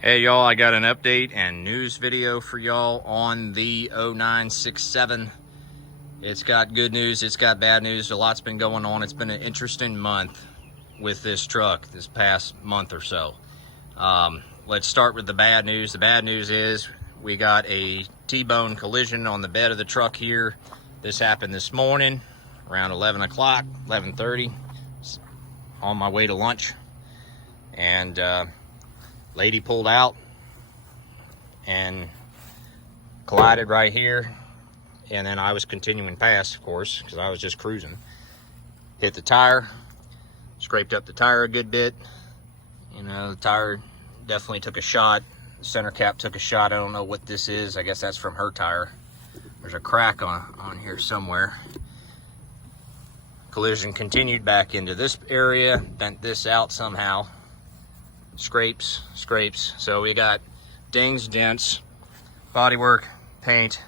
Hey y'all, I got an update and news video for y'all on the 0967. It's got good news, it's got bad news. A lot's been going on. It's been an interesting month with this truck this past month or so. Let's start with the bad news. The bad news is we got a T-bone collision on the bed of the truck here. This happened this morning around 11 o'clock, 11:30, on my way to lunch. And lady pulled out and collided right here, and then I was continuing past, of course, because I was just cruising. Hit the tire, scraped up the tire a good bit. You know, the tire definitely took a shot. The center cap took a shot. I don't know what this is. I guess that's from her tire. There's a crack on here somewhere. Collision continued back into this area, bent this out somehow. Scrapes. So we got dings, dents, bodywork, paint.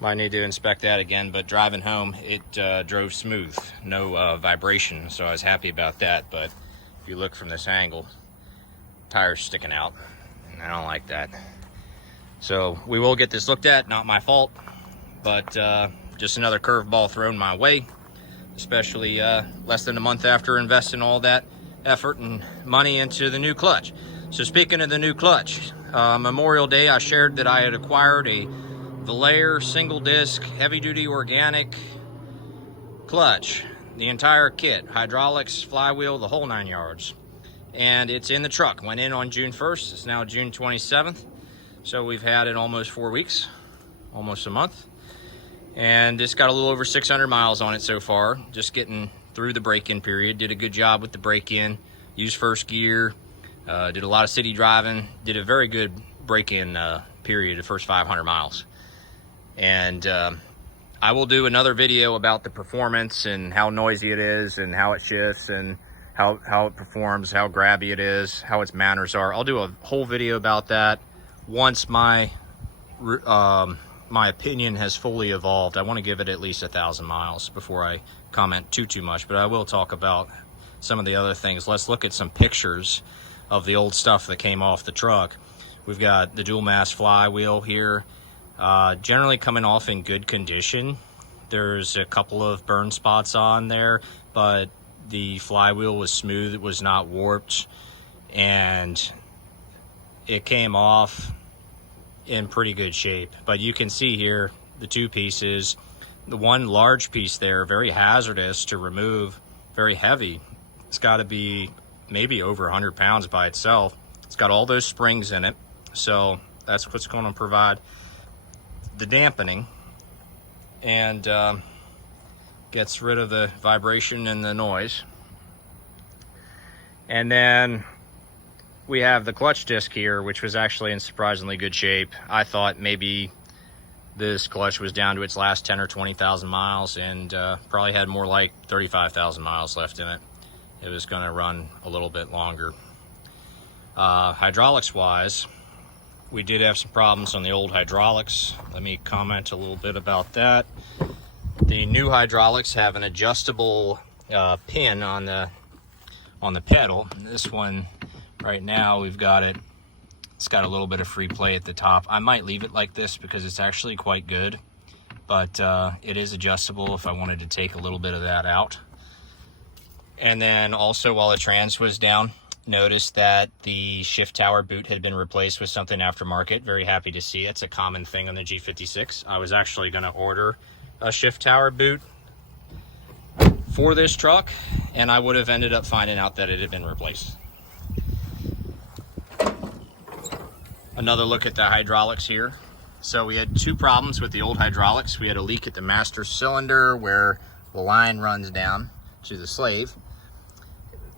Might need to inspect that again, but driving home, it drove smooth. No vibration, so I was happy about that. But if you look from this angle, tire's sticking out, and I don't like that. So we will get this looked at, not my fault, but just another curveball thrown my way, especially less than a month after investing all that effort and money into the new clutch. So speaking of the new clutch, Memorial Day I shared that I had acquired a Vallejo single disc heavy duty organic clutch, the entire kit, hydraulics, flywheel, the whole 9 yards. And it's in the truck. Went in on June 1st. It's now June 27th. So we've had it almost 4 weeks, almost a month. And it's got a little over 600 miles on it so far, just getting through the break-in period. Did a good job with the break-in, used first gear, did a lot of city driving, did a very good break-in period, the first 500 miles. And I will do another video about the performance and how noisy it is and how it shifts and how it performs, how grabby it is, how its manners are. I'll do a whole video about that once my opinion has fully evolved. I want to give it at least 1,000 miles before I comment too much, but I will talk about some of the other things. Let's look at some pictures of the old stuff that came off the truck. We've got the dual mass flywheel here, generally coming off in good condition. There's a couple of burn spots on there, but the flywheel was smooth, it was not warped, and it came off in pretty good shape. But you can see here the two pieces. The one large piece there, very hazardous to remove, very heavy. It's got to be maybe over 100 pounds by itself. It's got all those springs in it, so that's what's going to provide the dampening and gets rid of the vibration and the noise. And then we have the clutch disc here, which was actually in surprisingly good shape. I thought maybe this clutch was down to its last 10 or 20,000 miles and probably had more like 35,000 miles left in it. It was going to run a little bit longer. Hydraulics wise, we did have some problems on the old hydraulics. Let me comment a little bit about that. The new hydraulics have an adjustable pin on the pedal. This one right now, we've got it. It's got a little bit of free play at the top. I might leave it like this because it's actually quite good, but it is adjustable if I wanted to take a little bit of that out. And then also, while the trans was down, noticed that the shift tower boot had been replaced with something aftermarket. Very happy to see it. It's a common thing on the G56. I was actually going to order a shift tower boot for this truck, and I would have ended up finding out that it had been replaced. Another look at the hydraulics here. So we had two problems with the old hydraulics. We had a leak at the master cylinder where the line runs down to the slave.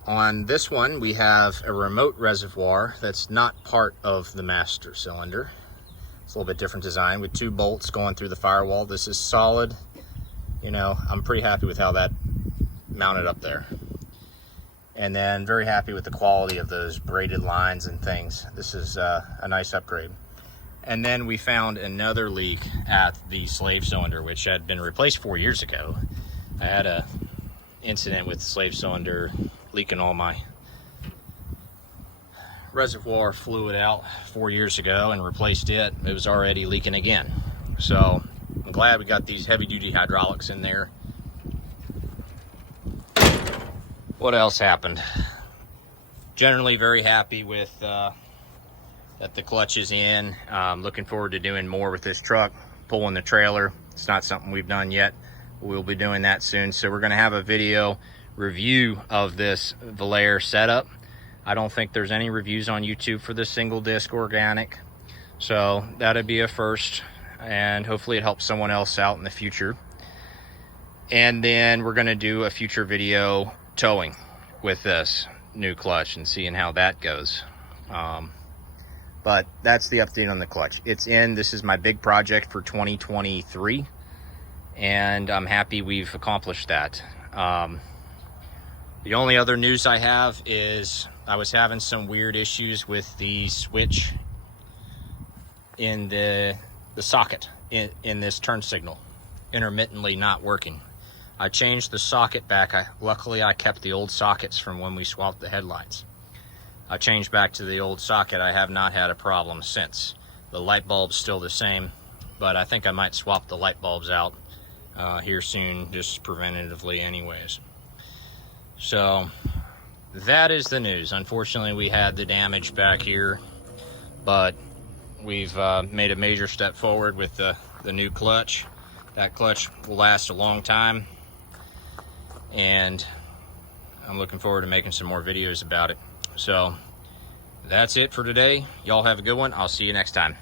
On this one, we have a remote reservoir that's not part of the master cylinder. It's a little bit different design with two bolts going through the firewall. This is solid. You know, I'm pretty happy with how that mounted up there. And then very happy with the quality of those braided lines and things. This is a nice upgrade. And then we found another leak at the slave cylinder, which had been replaced 4 years ago. I had a incident with the slave cylinder leaking all my reservoir fluid out 4 years ago and replaced it. It was already leaking again. So I'm glad we got these heavy duty hydraulics in there. What else happened? Generally very happy with that the clutch is in. Looking forward to doing more with this truck, pulling the trailer. It's not something we've done yet. We'll be doing that soon. So we're gonna have a video review of this Valair setup. I don't think there's any reviews on YouTube for this single disc organic. So that'd be a first, and hopefully it helps someone else out in the future. And then we're gonna do a future video towing with this new clutch and seeing how that goes. But that's the update on the clutch. It's in. This is my big project for 2023, and I'm happy we've accomplished that. The only other news I have is I was having some weird issues with the switch in the socket in this turn signal, intermittently not working. I changed the socket back. Luckily I kept the old sockets from when we swapped the headlights. I changed back to the old socket. I have not had a problem since. The light bulb's still the same, but I think I might swap the light bulbs out here soon, just preventatively anyways. So that is the news. Unfortunately, we had the damage back here, but we've made a major step forward with the new clutch. That clutch will last a long time, and I'm looking forward to making some more videos about it. So that's it for today. Y'all have a good one. I'll see you next time.